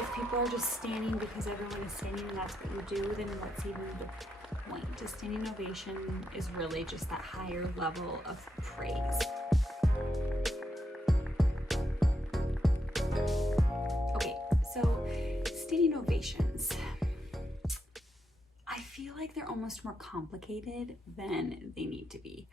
if people are just standing because everyone is standing and that's what you do, then what's even the point? A standing ovation is really just that higher level of praise. Okay, so standing ovations. I feel like they're almost more complicated than they need to be.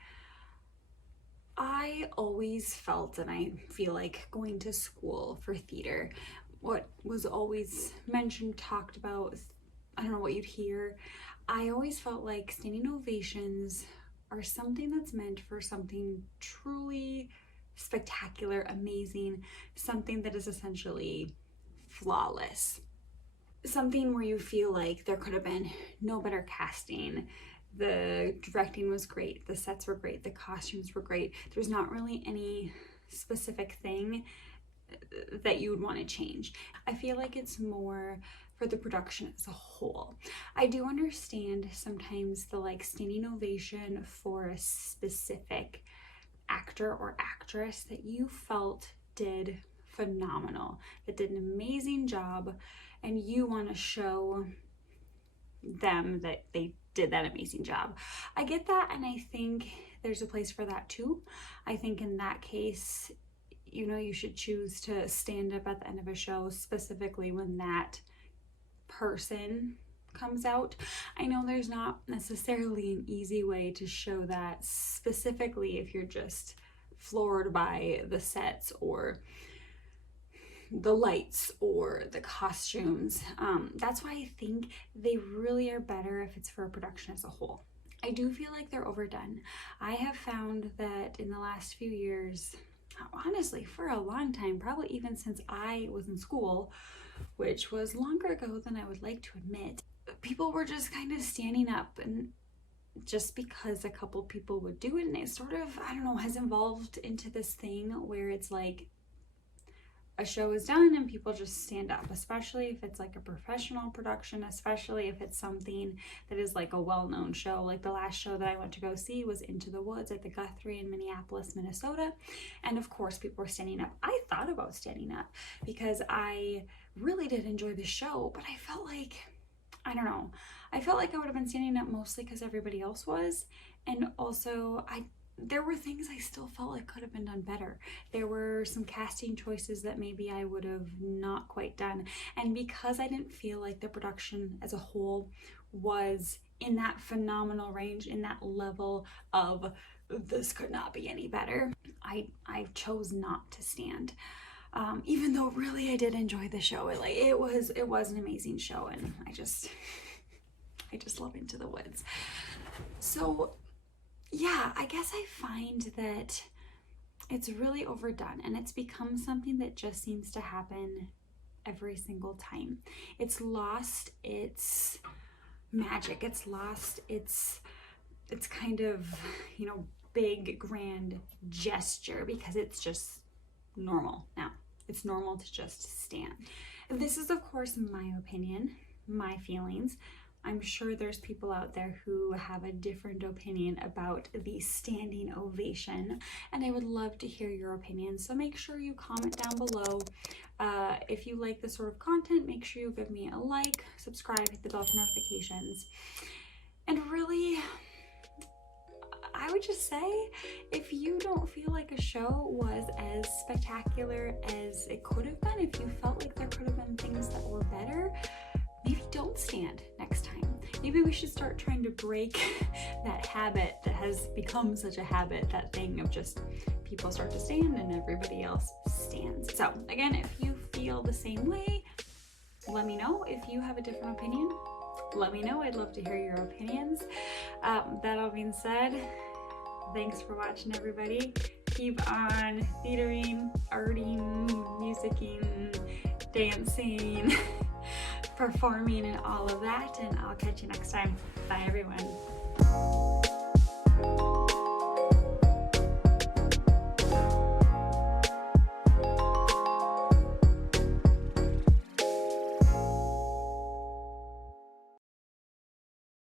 I always felt, and I feel like going to school for theater, what was always mentioned, talked about, I don't know what you'd hear, I always felt like standing ovations are something that's meant for something truly spectacular, amazing, something that is essentially flawless. Something where you feel like there could have been no better casting, the directing was great, the sets were great, the costumes were great. There's not really any specific thing that you would want to change. I feel like it's more for the production as a whole. I do understand sometimes the like standing ovation for a specific actor or actress that you felt did phenomenal, that did an amazing job, and you want to show them that they did that amazing job. I get that, and I think there's a place for that too. I think in that case, you know, you should choose to stand up at the end of a show, specifically when that person comes out. I know there's not necessarily an easy way to show that, specifically if you're just floored by the sets or the lights or the costumes. That's why I think they really are better if it's for a production as a whole. I do feel like they're overdone. I have found that in the last few years, honestly, for a long time, probably even since I was in school, which was longer ago than I would like to admit, people were just kind of standing up, and just because a couple people would do it, and it sort of, I don't know, has evolved into this thing where it's like a show is done and people just stand up, especially if it's like a professional production, especially if it's something that is like a well-known show. Like the last show that I went to go see was Into the Woods at the Guthrie in Minneapolis, Minnesota. And of course people were standing up. I thought about standing up because I really did enjoy the show, but I felt like, I don't know, I felt like I would have been standing up mostly because everybody else was. And also there were things I still felt like could have been done better. There were some casting choices that maybe I would have not quite done. And because I didn't feel like the production as a whole was in that phenomenal range, in that level of this could not be any better, I chose not to stand. Even though really I did enjoy the show. It was an amazing show, and I just love Into the Woods. So yeah, I guess I find that it's really overdone, and it's become something that just seems to happen every single time. It's lost its magic. It's lost its kind of, you know, big grand gesture, because it's just normal now. It's normal to just stand. This is of course my opinion, my feelings. I'm sure there's people out there who have a different opinion about the standing ovation, and I would love to hear your opinion. So make sure you comment down below. If you like this sort of content, make sure you give me a like, subscribe, hit the bell for notifications. And really, I would just say, if you don't feel like a show was as spectacular as it could have been, if you felt like there could have been things that were better, maybe don't stand next time. Maybe we should start trying to break that habit that has become such a habit, that thing of just people start to stand and everybody else stands. So again, if you feel the same way, let me know. If you have a different opinion, let me know. I'd love to hear your opinions. That all being said, thanks for watching, everybody. Keep on theatering, arting, musicking, dancing, performing, and all of that, and I'll catch you next time. Bye everyone.